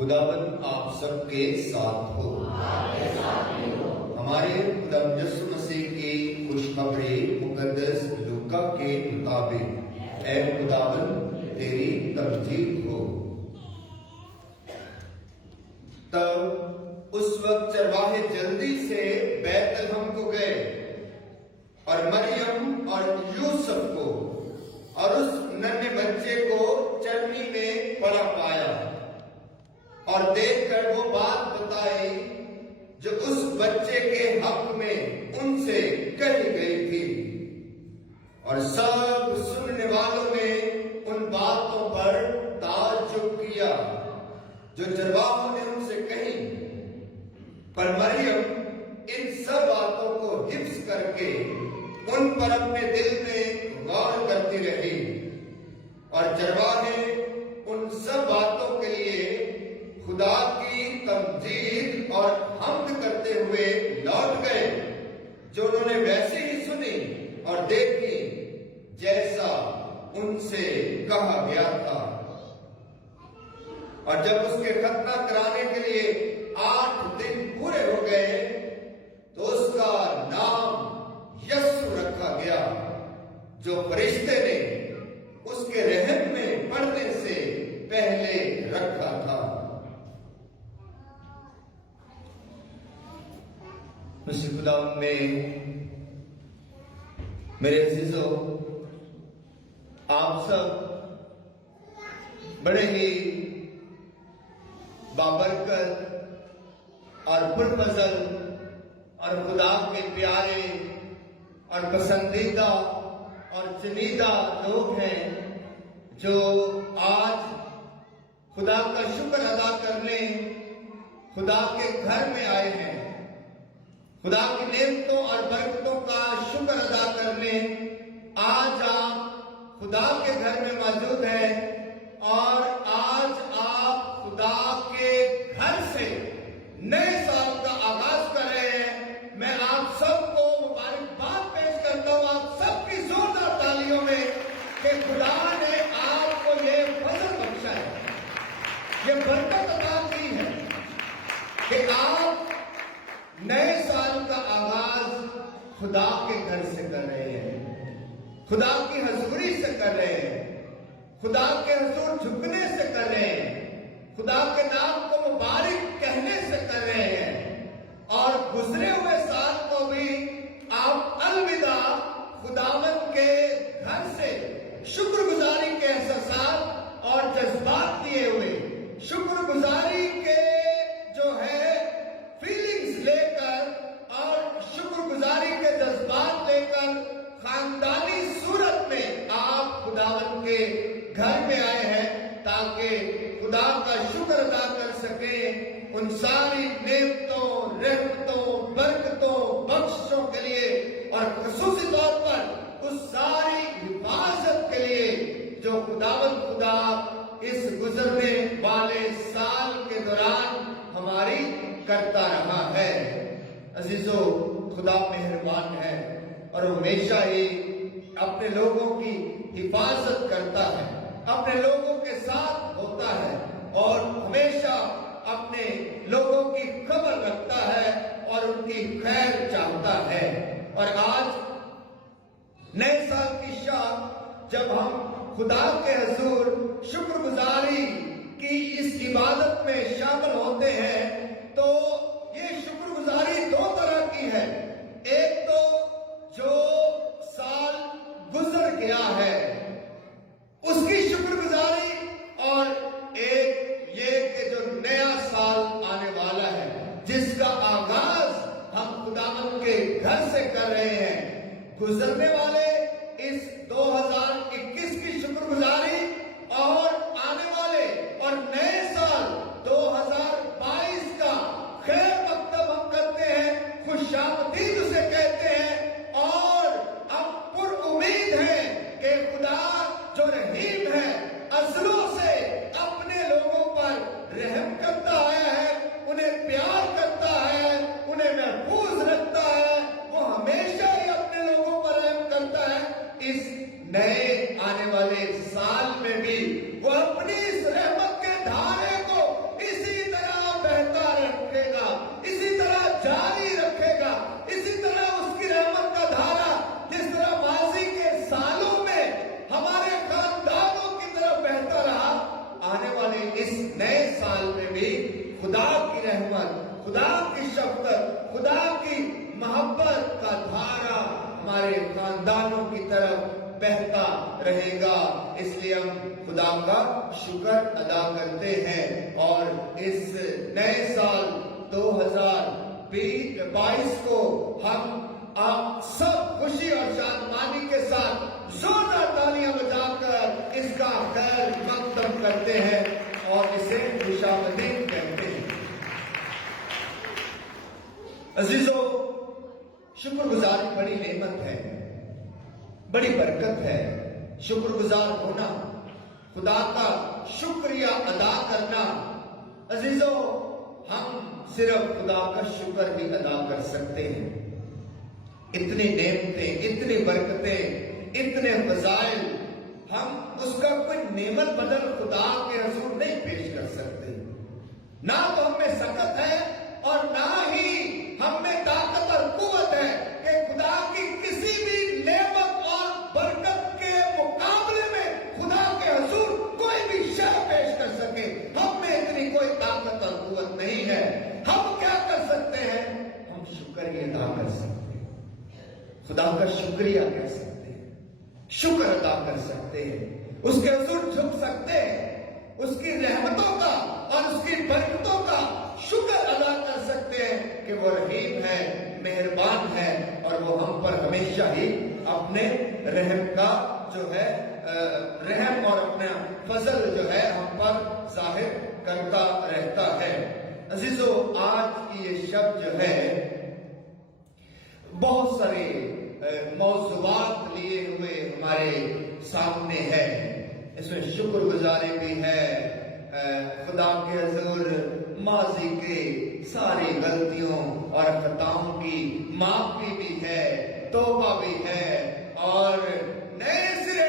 خداوند آپ سب کے ساتھ ہو۔ ہمارے خدا یسوع مسیح کی خوشخبری مقدس لوکا کے مطابق اے خداوند تیری تمجید ہو۔ تب اس وقت چرواہے جلدی سے بیت لحم کو گئے اور مریم اور یوسف کو اور اس ننھے بچے کو چرنی میں پڑا پایا اور دیکھ کر وہ بات بتائی جو اس بچے کے حق میں ان سے کہی گئی تھی، اور سب سننے والوں نے ان باتوں پر تعجب کیا جو چرواہوں نے ان سے کہی۔ پر مریم ان سب باتوں کو حفظ کر کے ان پر اپنے دل میں غور کرتی رہی، اور چرواہے ان سب باتوں کے لیے خدا کی تمجید اور حمد کرتے ہوئے لوٹ گئے جو انہوں نے ویسے ہی سنی اور دیکھی جیسا ان سے کہا گیا تھا۔ اور جب اس کے ختنہ کرانے کے لیے 8 دن پورے ہو گئے تو اس کا نام یسوع رکھا گیا جو فرشتے نے اس کے رحم میں پڑنے سے پہلے رکھا تھا۔ مسیح خدا میں میرے عزیزو، آپ سب بڑے ہی بابرکت اور پرفضل اور خدا کے پیارے اور پسندیدہ اور چنیدہ لوگ ہیں جو آج خدا کا شکر ادا کرنے خدا کے گھر میں آئے ہیں، خدا کی نعمتوں اور برکتوں کا شکر ادا کرنے آج آپ خدا کے گھر میں موجود ہیں، اور آج آپ خدا کے گھر سے نئے سال کا آغاز کر رہے ہیں۔ میں آپ سب کو مبارکباد پیش کرتا ہوں، آپ سب کی زوردار تالیوں میں، کہ خدا نے آپ کو یہ فضل بخشا ہے، یہ برکت عطا کی ہے کہ آپ نئے سال کا آغاز خدا کے گھر سے کر رہے ہیں، خدا کی حضوری سے کر رہے ہیں، خدا کے حضور جھکنے سے کر رہے ہیں، خدا کے نام کو مبارک کہنے سے کر رہے ہیں، اور گزرے ہوئے سال کو بھی آپ الوداع خداوند کے گھر سے شکر گزاری کے احساسات اور جذبات لیے ہوئے، شکر گزاری کے جو ہے فیلنگز لے کر اور شکر گزاری کے جذبات لے کر خاندانی صورت میں آپ خداوند کے گھر میں آئے ہیں تاکہ خدا کا شکر ادا کر سکیں ان ساری نعمتوں، رحمتوں، برکتوں، بخششوں کے لیے، اور خصوصی طور پر اس ساری حفاظت کے لیے جو خداوند خدا اس گزرنے والے سال کے دوران ہماری کرتا رہا ہے۔ عزیزو، خدا مہربان ہے اور وہ ہمیشہ ہی اپنے لوگوں کی حفاظت کرتا ہے، اپنے لوگوں کے ساتھ ہوتا ہے، اور ہمیشہ اپنے لوگوں کی خبر رکھتا ہے اور ان کی خیر چاہتا ہے۔ اور آج نئے سال کی شام جب ہم خدا کے حضور شکر گزاری کی اس عبادت میں شامل ہوتے ہیں تو یہ شکر گزاری 2 طرح کی ہے۔ ایک تو جو سال گزر گیا ہے اس کی شکر گزاری، اور ایک یہ کہ جو نیا سال آنے والا ہے جس کا آغاز ہم خداوند کے گھر سے کر رہے ہیں۔ گزرنے والے اس 2021 کی شکر گزاری اور آنے والے اور نئے سال 2022 کا خیر مقدم ہم کرتے ہیں، خوش آمدید اسے کہتے ہیں، اور ہم پر امید ہیں کہ خدا جو رحیم ہے، ازلوں سے اپنے لوگوں پر رحم کرتا آیا ہے، انہیں پیار کرتا ہے، انہیں محفوظ رکھتا ہے، وہ ہمیشہ ہی اپنے لوگوں پر رحم کرتا اس نئے سال میں بھی خدا کی رحمت، خدا کی شفقت، خدا کی محبت کا دھارا ہمارے خاندانوں کی طرف بہتا رہے گا۔ اس لیے ہم خدا کا شکر ادا کرتے ہیں اور اس نئے سال 2022 کو ہم آپ سب خوشی اور شادمانی کے ساتھ زوردار تالیاں بجا کر اس کا خیر مقدم کرتے ہیں اور اسے خوشامدید کہتے ہیں۔ عزیزو، شکر گزاری بڑی نعمت ہے، بڑی برکت ہے۔ شکر گزار ہونا، خدا کا شکریہ ادا کرنا۔ عزیزو، ہم صرف خدا کا شکر ہی ادا کر سکتے ہیں۔ اتنی نعمتیں، اتنی برکتیں، اتنے فضائل، ہم اس کا کوئی نعمت بدل خدا کے حضور نہیں پیش کر سکتے۔ نہ تو ہم میں سکت ہے اور نہ ہی ہم میں طاقت اور قوت ہے کہ خدا کی کسی بھی نعمت اور برکت کے مقابلے میں خدا کے حضور کوئی بھی شے پیش کر سکے۔ ہم میں اتنی کوئی طاقت اور قوت نہیں ہے۔ ہم کیا کر سکتے ہیں؟ ہم شکر ہی ادا کر سکتے ہیں، خدا کا شکریہ کہہ سکتے ہیں، شکر ادا کر سکتے ہیں، اس کے حضور جھک سکتے ہیں، اس کی رحمتوں کا اور اس کی برکتوں کا شکر ادا کر سکتے ہیں کہ وہ رحیم ہے، مہربان ہے اور وہ ہم پر ہمیشہ ہی اپنے رحم کا جو ہے رحم اور اپنا فضل جو ہے ہم پر ظاہر کرتا رہتا ہے۔ عزیزو، آج کی یہ شب جو ہے بہت سارے موضوعات لیے ہوئے ہمارے سامنے ہے۔ اس میں شکر گزاری بھی ہے، خدا کے حضور ماضی کے ساری غلطیوں اور خطاؤں کی معافی بھی ہے، توبہ بھی ہے اور نئے سرے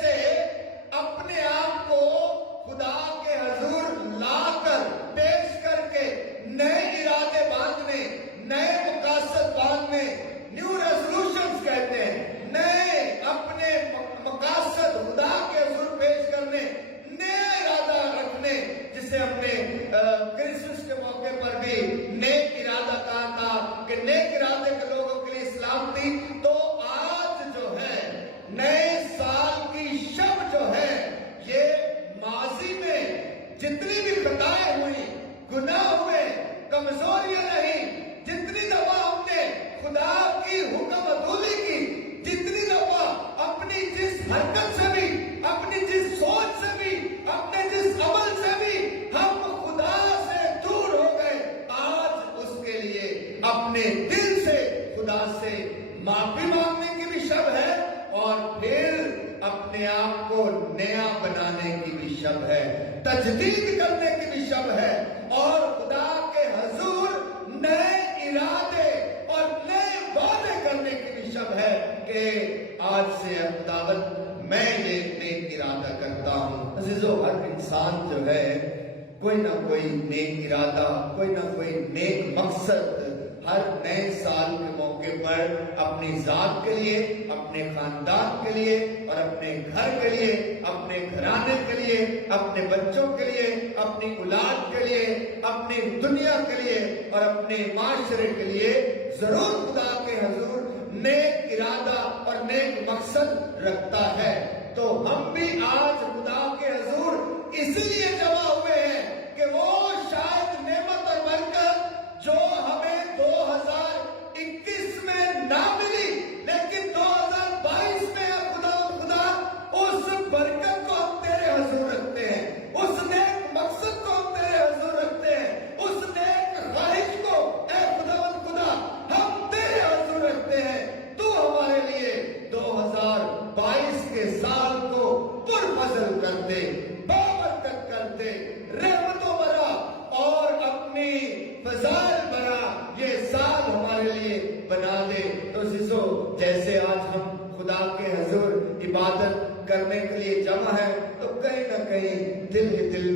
سے اپنے آپ کو خدا کے حضور لا کر پیش کر کے نئے ارادے باندھنے، نئے مقاصد باندھنے، نیو ریزولوشنز کہتے ہیں، نئے اپنے مقاصد خدا کے حضور پیش کرنے، نیا ارادہ رکھنے، جسے ہم نے کرسمس کے موقع پر بھی نیک ارادہ کہا تھا کہ نیک ارادے کے لوگوں کے لیے سلامتی۔ تو آج جو ہے نئے سال کی شب جو ہے، یہ ماضی میں جتنی بھی خطائیں ہوئی، گناہ ہوئے، کمزوریاں نہیں، جتنی دفعہ ہم نے خدا کی حکم عدولی کی، جتنی دفعہ اپنی جس حرکت سے بھی، اپنی جس سوچ سے بھی، اپنے جس عمل سے بھی ہم خدا سے دور ہو گئے، آج اس کے لیے اپنے دل سے خدا سے معافی مانگنے کی بھی شب ہے اور پھر اپنے آپ کو نیا بنانے کی بھی شب ہے، تجدید کرنے کی بھی شب ہے اور خدا کے حضور نئے ارادے اور نئے وعدے کرنے کی بھی شب ہے کہ آج سے خداوند میں یہ نیک ارادہ کرتا ہوں۔ عزیزو، ہر انسان جو ہے کوئی نہ کوئی نیک ارادہ، کوئی نہ کوئی نیک مقصد ہر نئے سال کے موقع پر اپنی ذات کے لیے، اپنے خاندان کے لیے اور اپنے گھر کے لیے، اپنے گھرانے کے لیے، اپنے بچوں کے لیے، اپنی اولاد کے لیے، اپنی دنیا کے لیے اور اپنے معاشرے کے لیے ضرور خدا کے حضور نیک ارادہ اور نیک مقصد رکھتا ہے۔ تو ہم بھی آج خدا کے حضور اس لیے جمع ہوئے ہیں کہ وہ شاید نعمت اور برکت جو ہمیں 2021 میں نہ ملی لیکن 2022 میں خدا اس برکت کو ہم تیرے حضور رکھتے ہیں، اس نیک مقصد کو ہم تیرے حضور رکھتے ہیں، اس نیک خواہش کو اے خدا ہم تیرے حضور رکھتے ہیں۔ تو ہمارے لیے 2022 کے سال کو پرفضل کر دے، بابرکت کر دے، رحمتوں بھرا اور اپنی فضائل بھرا یہ سال ہمارے لیے بنا دے۔ تو عزیزو، جیسے آج ہم خدا کے حضور عبادت کرنے کے لیے جمع ہے تو کہیں نہ کہیں دل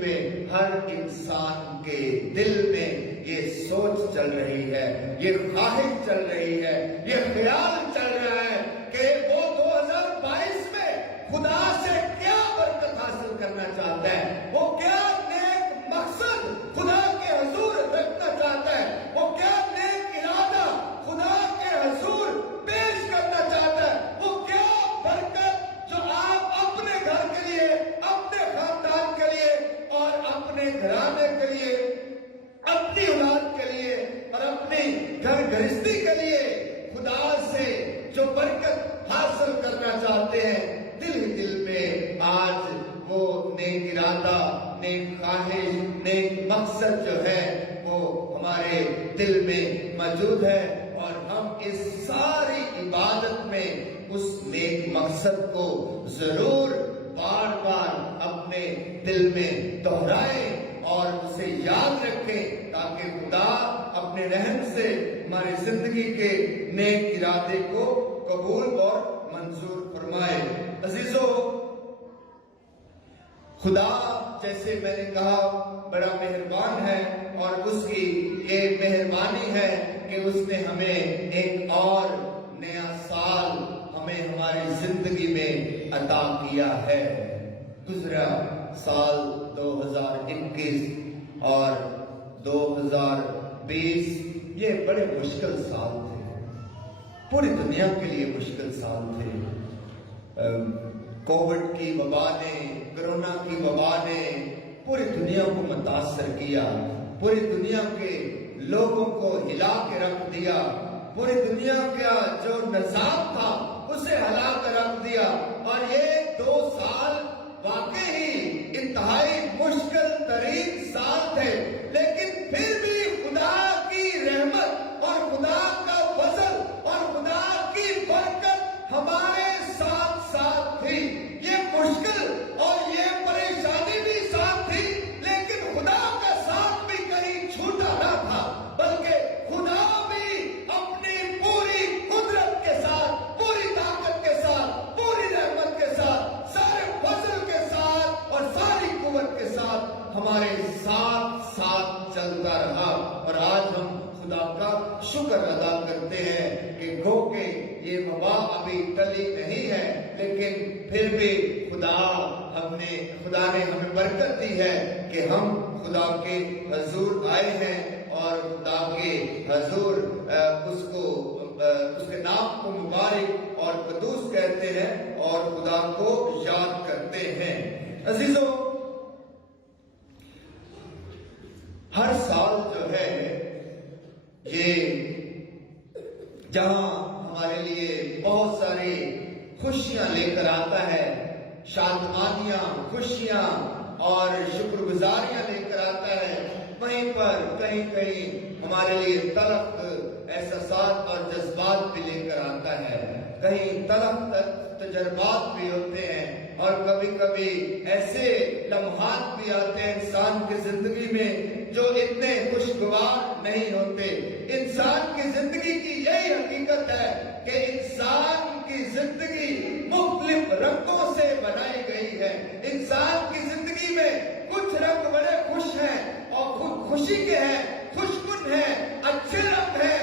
میں ہر انسان کے دل میں یہ سوچ چل رہی ہے، یہ خواہش چل رہی ہے، یہ خیال چل رہا ہے کہ وہ 2022 میں خدا سے کیا برکت حاصل کرنا چاہتا ہے۔ اپنے گھرانے کے لیے، اپنی اولاد کے لیے اور اپنی گھر گھرستی کے لیے خدا سے جو برکت حاصل کرنا چاہتے ہیں، دل ہی دل میں آج وہ نیک ارادہ، نیک خواہش، نیک مقصد جو ہے وہ ہمارے دل میں موجود ہے، اور ہم اس ساری عبادت میں اس نیک مقصد کو ضرور بار بار اپنے دل میں دہرائیں اور اسے یاد رکھیں، تاکہ خدا اپنے رحم سے ہماری زندگی کے نیک ارادے کو قبول اور منظور فرمائے۔ عزیزو، خدا جیسے میں نے کہا بڑا مہربان ہے، اور اس کی یہ مہربانی ہے کہ اس نے ہمیں ایک اور نیا سال ہمیں ہماری زندگی میں عطا کیا ہے۔ گزرا سال 2021 اور 2020 یہ بڑے مشکل سال تھے، پوری دنیا کے لیے مشکل سال تھے۔ کووڈ کی وبا نے، کرونا کی وبا نے پوری دنیا کو متاثر کیا، پوری دنیا کے لوگوں کو ہلا کے رکھ دیا، پوری دنیا کا جو نظام تھا اسے ہلا کر رکھ دیا، اور یہ 2 سال واقعی انتہائی مشکل ترین سال تھے، لیکن پھر بھی خدا کی رحمت اور خدا کا فضل اور خدا کی برکت ہمارے ساتھ ساتھ تھی۔ یہ مشکل اور یہ پریشانی بھی ساتھ تھی، لیکن خدا کا ساتھ بھی کہیں چھوٹا نہ تھا، بلکہ خدا بھی اپنی پوری قدرت کے ساتھ، پوری طاقت کے ساتھ، پوری رحمت کے ساتھ، سارے فضل کے ساتھ اور ساری قوت کے ساتھ ہمارے ساتھ ساتھ چلتا رہا۔ اور آج ہم خدا کا شکر ادا کرتے ہیں کہ گو کہ یہ وبا ابھی ٹلی نہیں ہے، لیکن پھر بھی خدا نے ہمیں برکت دی ہے کہ ہم خدا کے حضور آئے ہیں، اور خدا کے حضور اس کے نام کو مبارک اور قدوس کہتے ہیں اور خدا کو یاد کرتے ہیں۔ عزیزو، ہر سال جو ہے یہ جہاں ہمارے لیے بہت ساری خوشیاں لے کر آتا ہے، شادمانیاں، خوشیاں اور شکر گزاریاں لے کر آتا ہے، وہیں پر کہیں کہیں ہمارے لیے تلخ احساسات اور جذبات بھی لے کر آتا ہے، کہیں تلخ تجربات بھی ہوتے ہیں، اور کبھی کبھی ایسے لمحات بھی آتے ہیں انسان کی زندگی میں جو اتنے خوشگوار نہیں ہوتے۔ انسان کی زندگی کی یہی حقیقت ہے کہ انسان کی زندگی مختلف رنگوں سے بنائی گئی ہے۔ انسان کی زندگی میں کچھ رنگ بڑے خوش ہیں اور خوشی کے ہیں، خوشگن ہیں، اچھے رنگ ہیں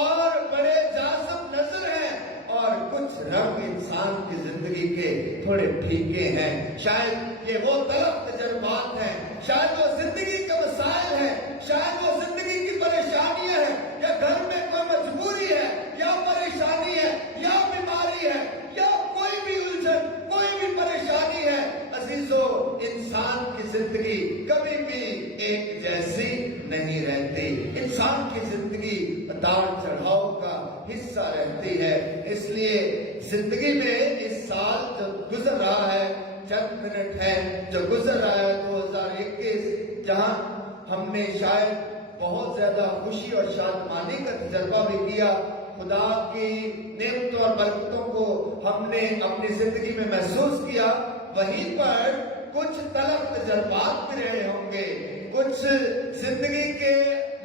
اور بڑے جاذب نظر ہیں، اور کچھ رنگ انسان کی زندگی کے تھوڑے پھیکے ہیں۔ شاید یہ وہ تلخ تجربات ہیں، شاید وہ زندگی کے مسائل ہیں، شاید وہ زندگی کی پریشانیاں ہیں، یا گھر میں کوئی مجبوری ہے یا پریشانی ہے یا بیماری ہے یا کوئی بھی الجھن، کوئی بھی پریشانی ہے۔ عزیزو، انسان کی زندگی کبھی بھی ایک جیسی نہیں رہتی۔ انسان کی زندگی اتار چڑھاؤ کا حصہ رہتی ہے۔ اس لیے زندگی میں اس سال جو گزر رہا ہے، چند منٹ ہے جو گزر رہا ہے 2021، جہاں ہم نے شاید بہت زیادہ خوشی اور شادمانی کا تجربہ بھی کیا، خدا کی نعمتوں اور برکتوں کو ہم نے اپنی زندگی میں محسوس کیا، وہیں پر کچھ تلخ تجربات بھی رہے ہوں گے، کچھ زندگی کے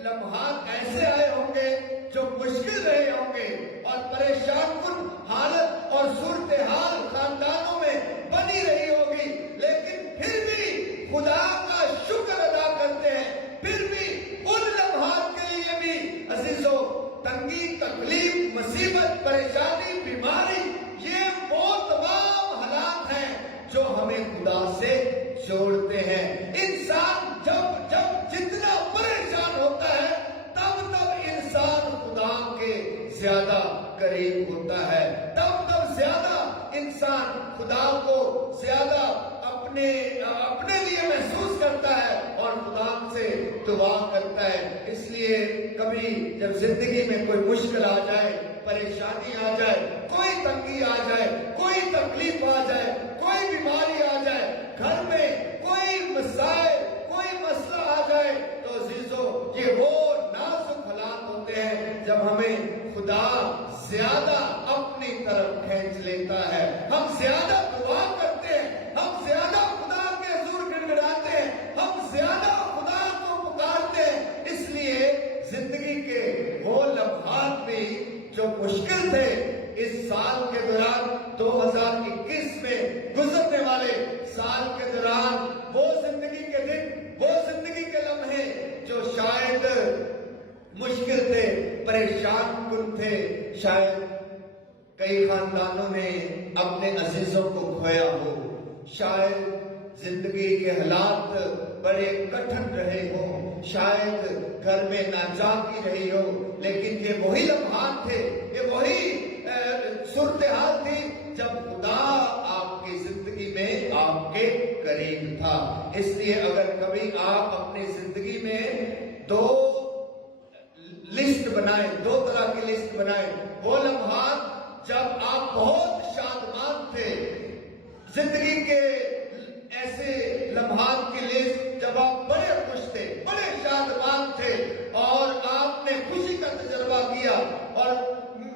لمحات ایسے آئے ہوں گے جو مشکل رہے ہوں گے، اور پریشان کن حالت اور صورتحال خاندانوں میں بنی رہی ہوگی، لیکن پھر بھی خدا کا شکر ادا کرتے ہیں، پھر بھی ان لمحات کے لیے بھی عزیزو، تنگی، تکلیف، مصیبت، پریشانی، بیماری، یہ وہ تمام حالات ہیں جو ہمیں خدا سے جوڑتے ہیں۔ انسان جب جتنا پریشان ہوتا ہے تب انسان خدا کے زیادہ قریب ہوتا ہے، تب زیادہ انسان خدا کو زیادہ اپنے لیے محسوس کرتا ہے، اور دعا کرتا ہے. اس لیے کبھی جب زندگی میں کوئی مشکل آ جائے، پریشانی آ جائے، کوئی تنگی آ جائے، کوئی تکلیف آ جائے، کوئی بیماری آ جائے، گھر میں کوئی مسائل، کوئی مسئلہ آ جائے، تو عزیزو یہ وہ نازک حالات ہوتے ہیں جب ہمیں خدا زیادہ اپنی طرف کھینچ لیتا ہے. ہم زیادہ دعا کرتے ہیں، ہم زیادہ خدا کے حضور گڑگڑاتے ہیں، ہم زیادہ خدا کو پکارتے ہیں. اس لیے زندگی کے وہ لمحات بھی جو مشکل تھے اس سال کے دوران، 2021 میں گزرنے والے سال کے دوران، وہ زندگی کے دن، وہ زندگی کے لمحے جو شاید مشکل تھے، پریشان کن تھے، شاید کئی خاندانوں نے اپنے عزیزوں کو کھویا ہو، شاید زندگی کے حالات بڑے کٹھن رہے ہوں، شاید گھر میں ناچاکی رہی ہو، لیکن یہ وہی لمحات تھے، یہ وہی صورتحال تھی جب خدا آپ کی زندگی میں آپ کے قریب تھا. اس لیے اگر کبھی آپ اپنی زندگی میں دو لسٹ بنائیں، دو طرح کی لسٹ بنائیں، وہ لمحات جب آپ بہت شادمان تھے، زندگی کے ایسے لمحات کی لسٹ جب آپ بڑے خوش تھے، بڑے شادمان تھے، اور آپ نے خوشی کا تجربہ کیا اور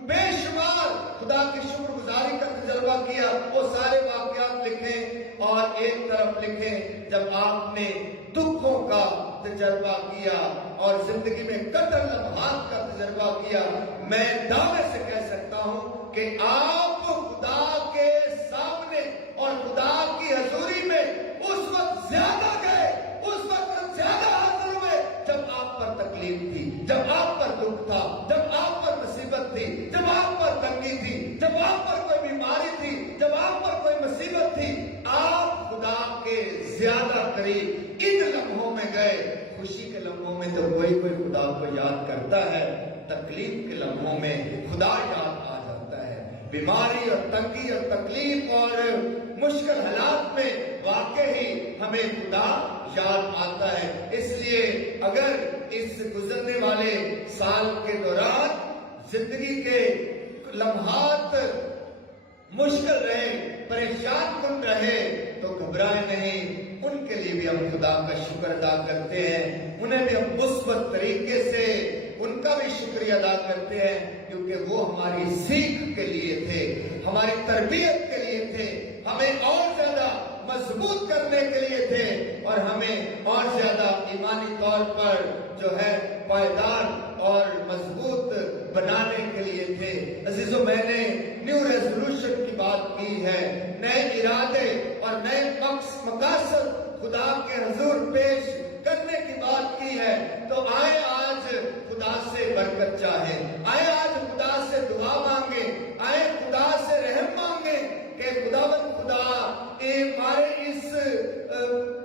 بے شمار خدا کی شکر گزاری کا تجربہ کیا، وہ سارے واقعات لکھیں. اور ایک طرف لکھیں جب آپ نے دکھوں کا تجربہ کیا اور زندگی میں کٹر لمحات کا تجربہ کیا. میں دعوے سے کہہ سکتا ہوں کہ آپ خدا کے سامنے اور خدا کی حضوری میں اس وقت زیادہ گئے، اس وقت زیادہ حاضر ہوئے جب آپ پر تکلیف تھی، جب آپ پر دکھ تھا، جب آپ پر مصیبت تھی، جب آپ پر تنگی تھی، جب آپ پر کوئی بیماری تھی، جب آپ پر کوئی مصیبت تھی. آپ خدا کے زیادہ قریب ان لمحوں میں گئے. خوشی کے لمحوں میں تو کوئی خدا کو یاد کرتا ہے، تکلیف کے لمحوں میں خدا یاد آ جاتا ہے. بیماری اور تنگی اور تکلیف اور مشکل حالات میں واقعی ہمیں خدا یاد آتا ہے. اس لیے اگر اس گزرنے والے سال کے دوران زندگی کے لمحات مشکل رہے، پریشان کن رہے، تو گھبرائے نہیں. ان کے لیے بھی ہم خدا کا شکر ادا کرتے ہیں، انہیں بھی ہم مثبت طریقے سے ان کا بھی شکریہ ادا کرتے ہیں، کیونکہ وہ ہماری سیکھ کے لیے تھے، ہماری تربیت کے لیے تھے، ہمیں اور زیادہ مضبوط کرنے کے لیے تھے، اور ہمیں اور زیادہ ایمانی طور پر جو ہے پائیدار اور مضبوط بنانے کے لیے تھے. عزیزو، میں نے نیو ریزولوشن کی بات کی ہے، نئے ارادے اور نئے مقاصد خدا کے حضور پیش کرنے کی بات کی ہے. تو آئے آج خدا سے برکت چاہیں، آئے آج خدا سے دعا مانگے، آئے خدا سے رحم مانگے کہ خداوند خدا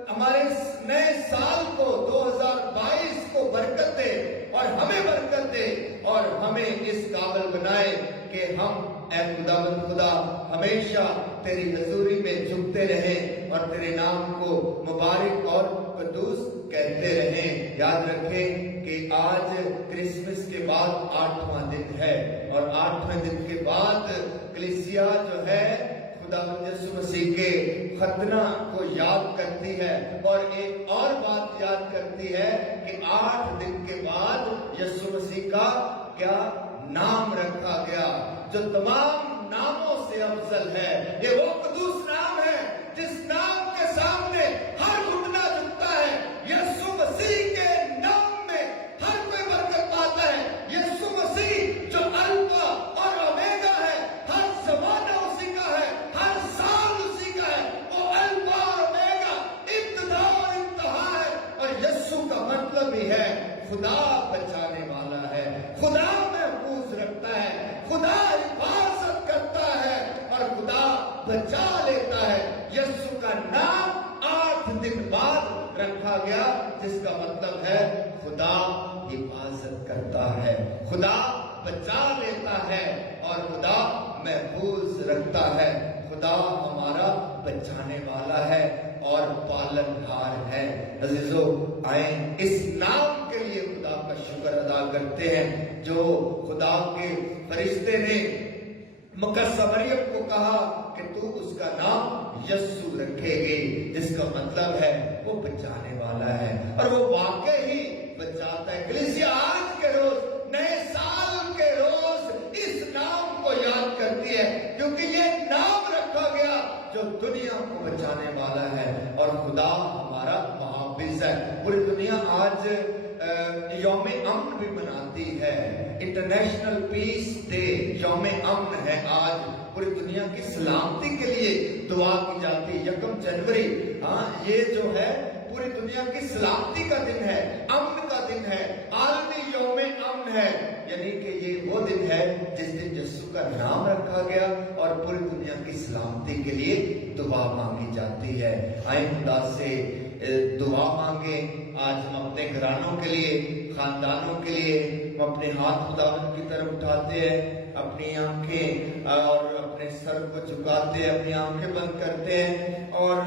ہمارے اس نئے سال کو 2022 کو برکت دے، اور ہمیں برکت دے، اور ہمیں اس قابل بنائے کہ ہم اے خداوند خدا ہمیشہ تیری حضوری میں جھکتے رہیں اور تیرے نام کو مبارک اور قدوس کہتے رہیں. یاد رکھیں کہ آج کرسمس کے بعد 8واں دن ہے، اور 8ویں دن کے بعد کلیسیا جو ہے خداوند یسوع مسیح کے ختنہ کو یاد کرتی ہے، اور ایک اور بات یاد کرتی ہے کہ 8 دن کے بعد یسوع مسیح کا کیا نام رکھا گیا، جو تمام ناموں سے افضل ہے. یہ وہ قدوس نام ہے جس نام کے سامنے ہر گھٹنا جھکتا ہے. یسوع مسیح کے نام میں ہر کوئی برکت پاتا ہے. یسوع مسیح جو الفا اور اومیگا ہے، ہر زمانہ اسی کا ہے، ہر سال اسی کا ہے. وہ الفا اور اومیگا، ابتدا اور انتہا ہے. اور یسوع کا مطلب ہی ہے خدا بچانے والا ہے، خدا محفوظ رکھتا ہے، خدا حفاظت کرتا ہے، اور خدا بچا لیتا ہے. یسوع کا نام 8 دن بعد رکھا گیا، جس کا مطلب ہے خدا حفاظت کرتا ہے، خدا بچا لیتا ہے، اور خدا محفوظ رکھتا ہے. خدا ہمارا بچانے والا ہے. اور پالنہار ہے۔ عزیزو آئیں اس نام کے لیے خدا کا شکر ادا کرتے ہیں جو خدا کے فرشتے نے مقدسہ مریم کو کہا کہ تو اس کا نام یسوع رکھے گی، جس کا مطلب ہے وہ بچانے والا ہے، اور وہ واقعی ہی بچاتا ہے۔ کلیسیا آج کے روز، نئے سال کے روز اس نام کو یاد کرتی ہے، کیونکہ یہ نام رکھا گیا جو دنیا کو بچانے والا ہے، اور خدا ہمارا محافظ ہے۔ پوری دنیا آج یوم امن بھی مناتی ہے، انٹرنیشنل پیس ڈے، یوم امن ہے آج۔ پوری دنیا کی سلامتی کے لیے دعا کی جاتی ہے۔ 1 جنوری یہ جو ہے پوری دنیا کی سلامتی کا دن ہے، امن کا دن ہے، عالمی یوم امن ہے، یعنی کہ یہ وہ دن ہے جس دن یسوع کا نام رکھا گیا اور پوری دنیا کی سلامتی کے لیے دعا مانگی جاتی ہے۔ آئیں خدا سے دعا مانگیں۔ آج ہم اپنے گھرانوں کے لیے، خاندانوں کے لیے ہم اپنے ہاتھ خداوند کی طرف اٹھاتے ہیں، اپنی آنکھیں اور اپنے سر کو جھکاتے ہیں، اپنی آنکھیں بند کرتے ہیں، اور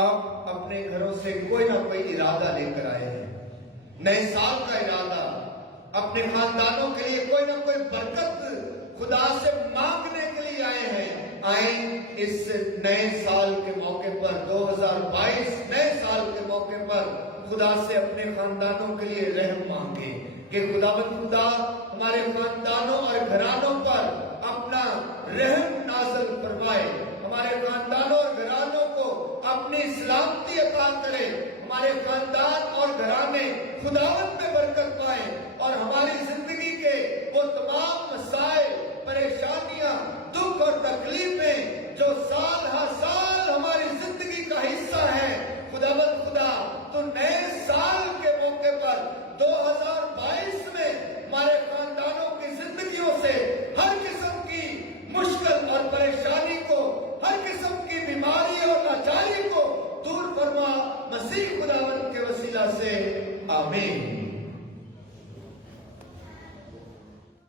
آپ اپنے گھروں سے کوئی نہ کوئی ارادہ لے کر آئے ہیں، نئے سال کا ارادہ، اپنے خاندانوں کے لیے کوئی نہ کوئی برکت خدا سے مانگنے کے لیے آئے ہیں۔ آئیں اس نئے سال کے موقع پر، 2022 نئے سال کے موقع پر خدا سے اپنے خاندانوں کے لیے رحم مانگیں کہ خدا ہمارے خاندانوں اور گھرانوں پر اپنا رحم نازل فرمائے، ہمارے خاندانوں اور گھرانوں کو اپنی سلامتی عطا کرے، ہمارے خاندان اور گھرانے خداوند میں برکت پائے، اور ہماری زندگی کے وہ تمام مسائل، پریشانیاں، دکھ اور تکلیفیں جو سال ہر سال ہماری زندگی کا حصہ ہے، خداوند خدا تو نئے سال کے موقع پر 2022 میں ہمارے خاندانوں کی زندگیوں سے ہر قسم کی مشکل اور پریشانی کو، ہر قسم کی بیماری اور لاچاری کو دور فرما، مسیح خداوند کے وسیلہ سے آمین۔